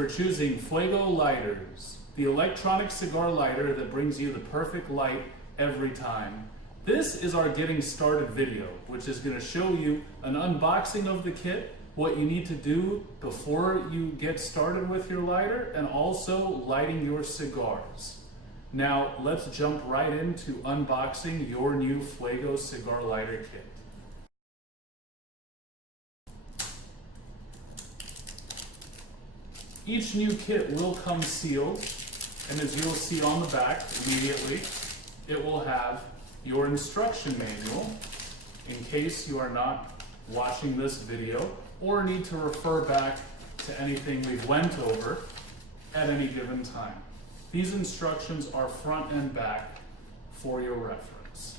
for choosing Fuego Lighters, the electronic cigar lighter that brings you the perfect light every time. This is our getting started video, which is going to show you an unboxing of the kit, what you need to do before you get started with your lighter, and also lighting your cigars. Now let's jump right into unboxing your new Fuego cigar lighter kit. Each new kit will come sealed, and as you'll see on the back immediately, it will have your instruction manual in case you are not watching this video or need to refer back to anything we've went over at any given time. These instructions are front and back for your reference.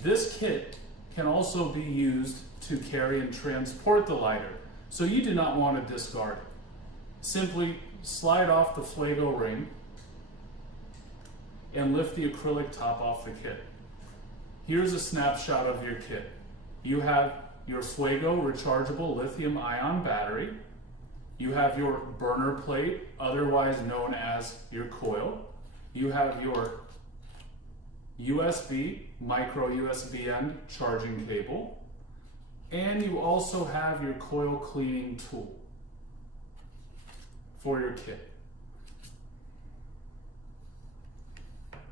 This kit can also be used to carry and transport the lighter, so you do not want to discard it. Simply slide off the Fuego ring and lift the acrylic top off the kit. Here's a snapshot of your kit. You have your Fuego Rechargeable Lithium-Ion battery. You have your burner plate, otherwise known as your coil. You have your USB, micro USB end charging cable. And you also have your coil cleaning tool for your kit.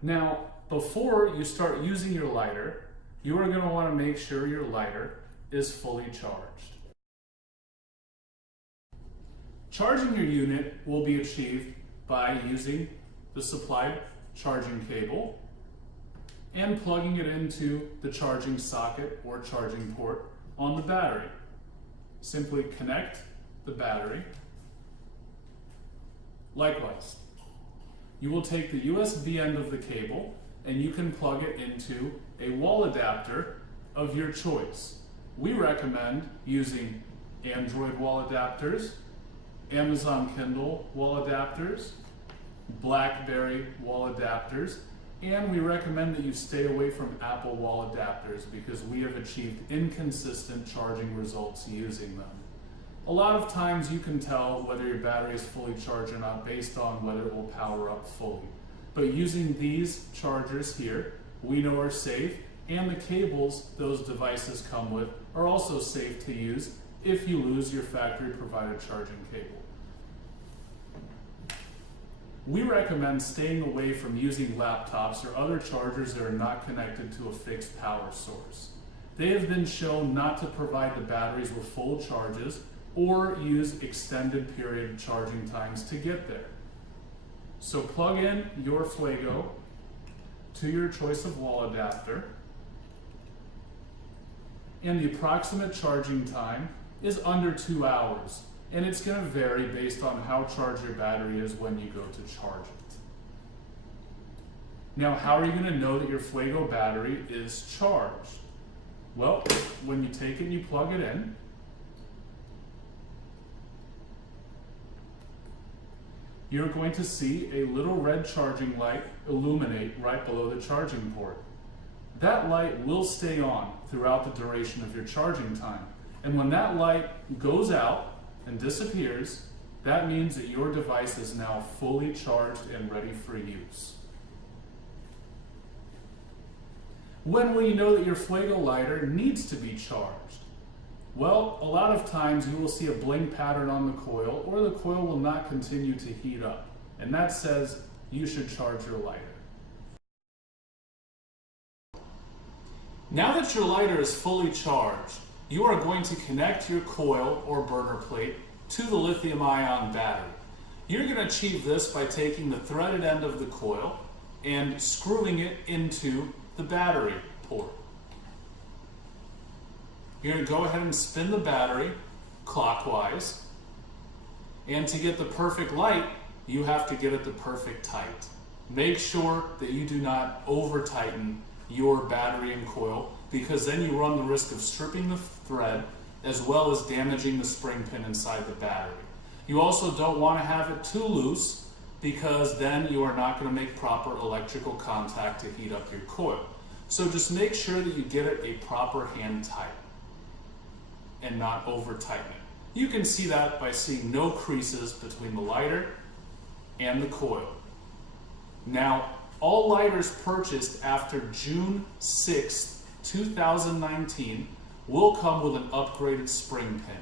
Now, before you start using your lighter, you are going to want to make sure your lighter is fully charged. Charging your unit will be achieved by using the supplied charging cable and plugging it into the charging socket or charging port on the battery. Simply connect the battery. Likewise, you will take the USB end of the cable and you can plug it into a wall adapter of your choice. We recommend using Android wall adapters, Amazon Kindle wall adapters, BlackBerry wall adapters, and we recommend that you stay away from Apple wall adapters because we have achieved inconsistent charging results using them. A lot of times you can tell whether your battery is fully charged or not based on whether it will power up fully. But using these chargers here, we know are safe, and the cables those devices come with are also safe to use if you lose your factory provided charging cable. We recommend staying away from using laptops or other chargers that are not connected to a fixed power source. They have been shown not to provide the batteries with full charges or use extended period charging times to get there. So plug in your Fuego to your choice of wall adapter, and the approximate charging time is under 2 hours. And it's going to vary based on how charged your battery is when you go to charge it. Now, how are you going to know that your Fuego battery is charged? Well, when you take it and you plug it in, you're going to see a little red charging light illuminate right below the charging port. That light will stay on throughout the duration of your charging time. And when that light goes out and disappears, that means that your device is now fully charged and ready for use. When will you know that your Fuego lighter needs to be charged? Well, a lot of times you will see a blink pattern on the coil, or the coil will not continue to heat up, and that says you should charge your lighter. Now that your lighter is fully charged, you are going to connect your coil or burner plate to the lithium-ion battery. You're going to achieve this by taking the threaded end of the coil and screwing it into the battery port. You're going to go ahead and spin the battery clockwise, and to get the perfect light, you have to get it the perfect tight. Make sure that you do not over-tighten your battery and coil, because then you run the risk of stripping the thread as well as damaging the spring pin inside the battery. You also don't want to have it too loose, because then you are not going to make proper electrical contact to heat up your coil. So just make sure that you get it a proper hand tight. and not over tighten it. You can see that by seeing no creases between the lighter and the coil. Now, all lighters purchased after June 6th, 2019 will come with an upgraded spring pin.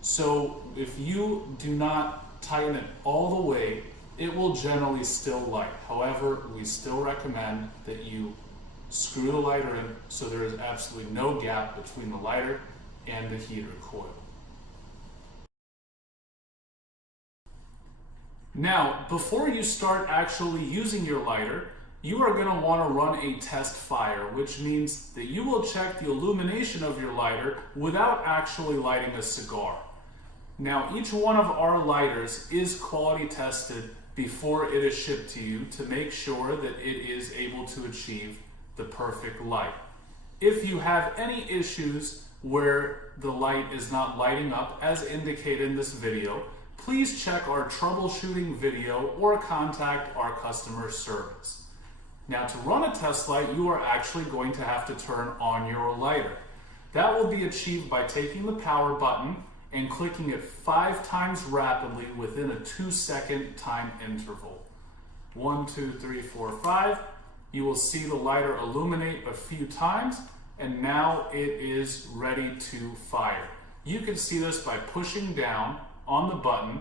So if you do not tighten it all the way, it will generally still light. However, we still recommend that you screw the lighter in so there is absolutely no gap between the lighter and the heater coil. Now, before you start actually using your lighter, you are going to want to run a test fire, which means that you will check the illumination of your lighter without actually lighting a cigar. Now, each one of our lighters is quality tested before it is shipped to you to make sure that it is able to achieve the perfect light. If you have any issues where the light is not lighting up as indicated in this video, please check our troubleshooting video or contact our customer service. Now, to run a test light, you are actually going to have to turn on your lighter. That will be achieved by taking the power button and clicking it 5 times rapidly within a 2-second time interval. 1, 2, 3, 4, 5. You will see the lighter illuminate a few times, and now it is ready to fire. You can see this by pushing down on the button,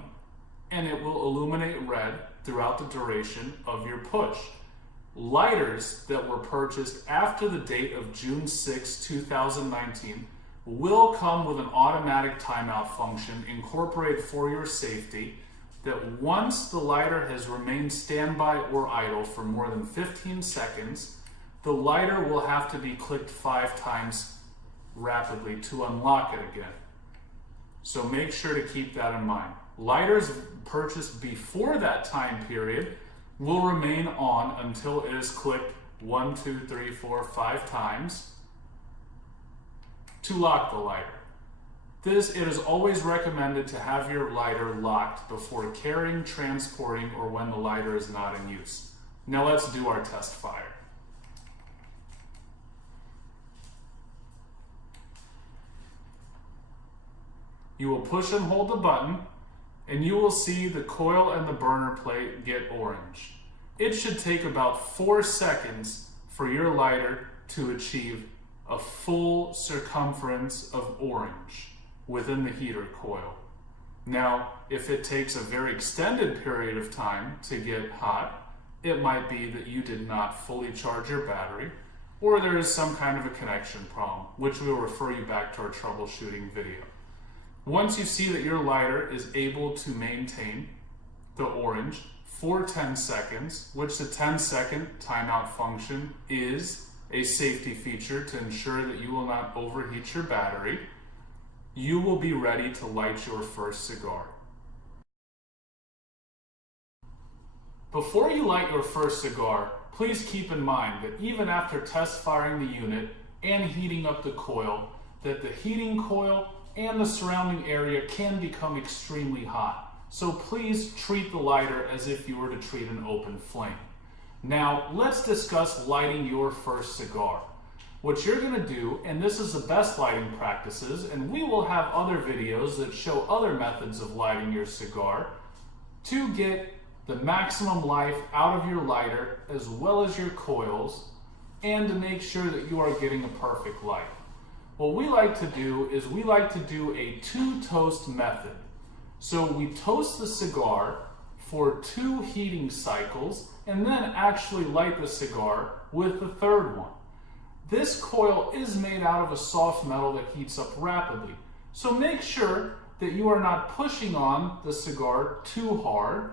and it will illuminate red throughout the duration of your push. Lighters that were purchased after the date of June 6, 2019 will come with an automatic timeout function incorporated for your safety that once the lighter has remained standby or idle for more than 15 seconds, the lighter will have to be clicked 5 times rapidly to unlock it again. So make sure to keep that in mind. Lighters purchased before that time period will remain on until it is clicked 1, 2, 3, 4, 5 times to lock the lighter. It is always recommended to have your lighter locked before carrying, transporting, or when the lighter is not in use. Now let's do our test fire. You will push and hold the button, and you will see the coil and the burner plate get orange. It should take about 4 seconds for your lighter to achieve a full circumference of orange within the heater coil. Now, if it takes a very extended period of time to get hot, it might be that you did not fully charge your battery, or there is some kind of a connection problem, which we will refer you back to our troubleshooting video. Once you see that your lighter is able to maintain the orange for 10 seconds, which the 10-second timeout function is a safety feature to ensure that you will not overheat your battery, you will be ready to light your first cigar. Before you light your first cigar, please keep in mind that even after test firing the unit and heating up the coil, that the heating coil and the surrounding area can become extremely hot. So please treat the lighter as if you were to treat an open flame. Now, let's discuss lighting your first cigar. What you're going to do, and this is the best lighting practices, and we will have other videos that show other methods of lighting your cigar to get the maximum life out of your lighter as well as your coils, and to make sure that you are getting a perfect light. What we like to do is we like to do a 2-toast method. So we toast the cigar for 2 heating cycles and then actually light the cigar with the 3rd one. This coil is made out of a soft metal that heats up rapidly. So make sure that you are not pushing on the cigar too hard.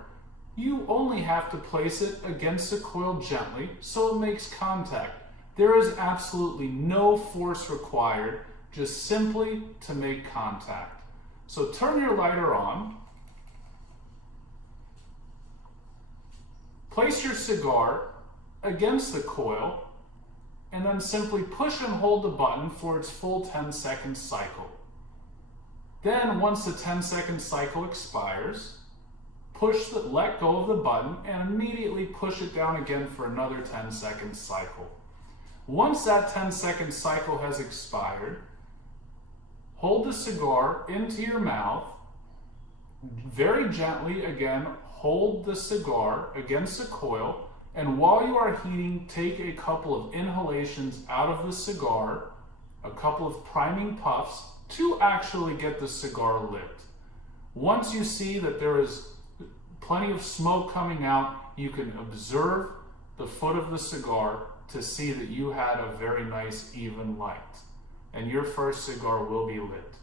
You only have to place it against the coil gently so it makes contact. There is absolutely no force required, just simply to make contact. So turn your lighter on, place your cigar against the coil, and then simply push and hold the button for its full 10-second cycle. Then, once the 10-second cycle expires, let go of the button and immediately push it down again for another 10-second cycle. Once that 10-second cycle has expired, hold the cigar into your mouth. Very gently, again, hold the cigar against the coil, and while you are heating, take a couple of inhalations out of the cigar, a couple of priming puffs to actually get the cigar lit. Once you see that there is plenty of smoke coming out, you can observe the foot of the cigar to see that you had a very nice even light, and your first cigar will be lit.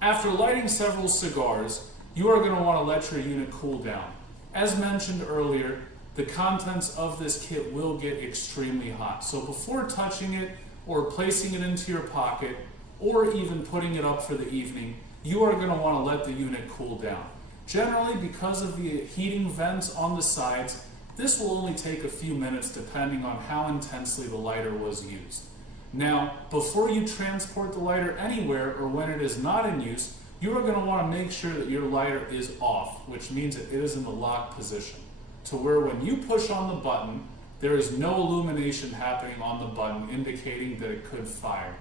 After lighting several cigars, you are going to want to let your unit cool down. As mentioned earlier, the contents of this kit will get extremely hot. So before touching it or placing it into your pocket or even putting it up for the evening, you are going to want to let the unit cool down. Generally, because of the heating vents on the sides, this will only take a few minutes depending on how intensely the lighter was used. Now, before you transport the lighter anywhere or when it is not in use, you are going to want to make sure that your lighter is off, which means that it is in the lock position, to where when you push on the button, there is no illumination happening on the button indicating that it could fire.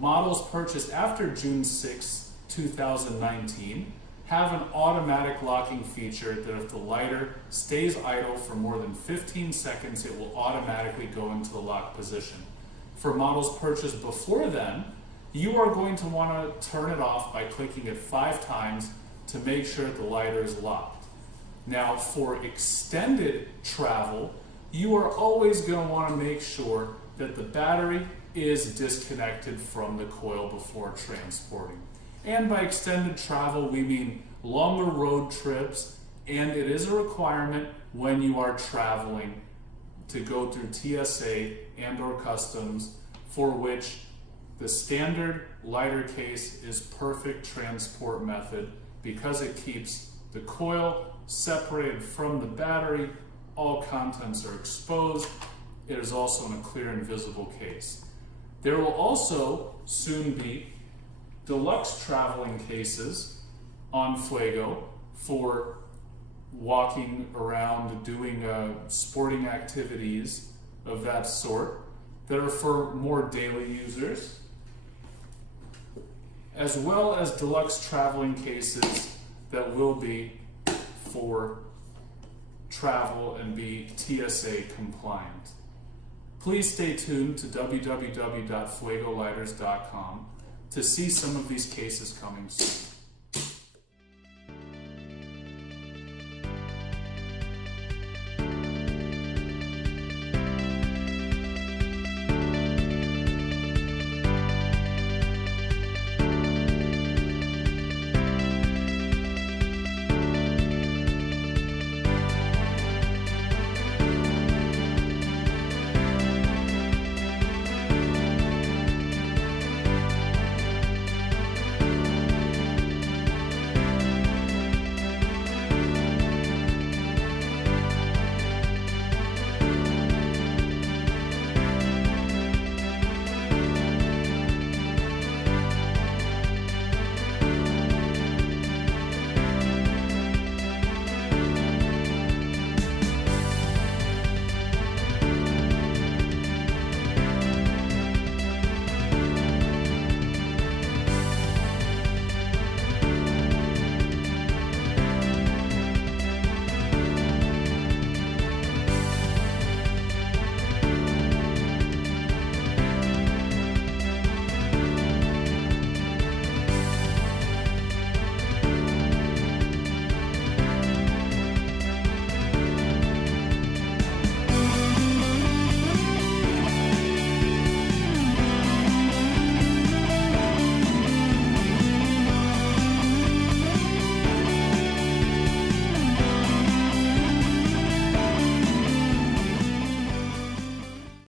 Models purchased after June 6, 2019 have an automatic locking feature that if the lighter stays idle for more than 15 seconds, it will automatically go into the lock position. For models purchased before then, you are going to want to turn it off by clicking it 5 times to make sure the lighter is locked. Now, for extended travel, you are always going to want to make sure that the battery is disconnected from the coil before transporting. And by extended travel, we mean longer road trips, and it is a requirement when you are traveling to go through TSA and or customs, for which the standard lighter case is perfect transport method because it keeps the coil separated from the battery, all contents are exposed, it is also in a clear and visible case. There will also soon be deluxe traveling cases on Fuego for walking around, doing sporting activities of that sort that are for more daily users, as well as deluxe traveling cases that will be for travel and be TSA compliant. Please stay tuned to www.fuegolighters.com to see some of these cases coming soon.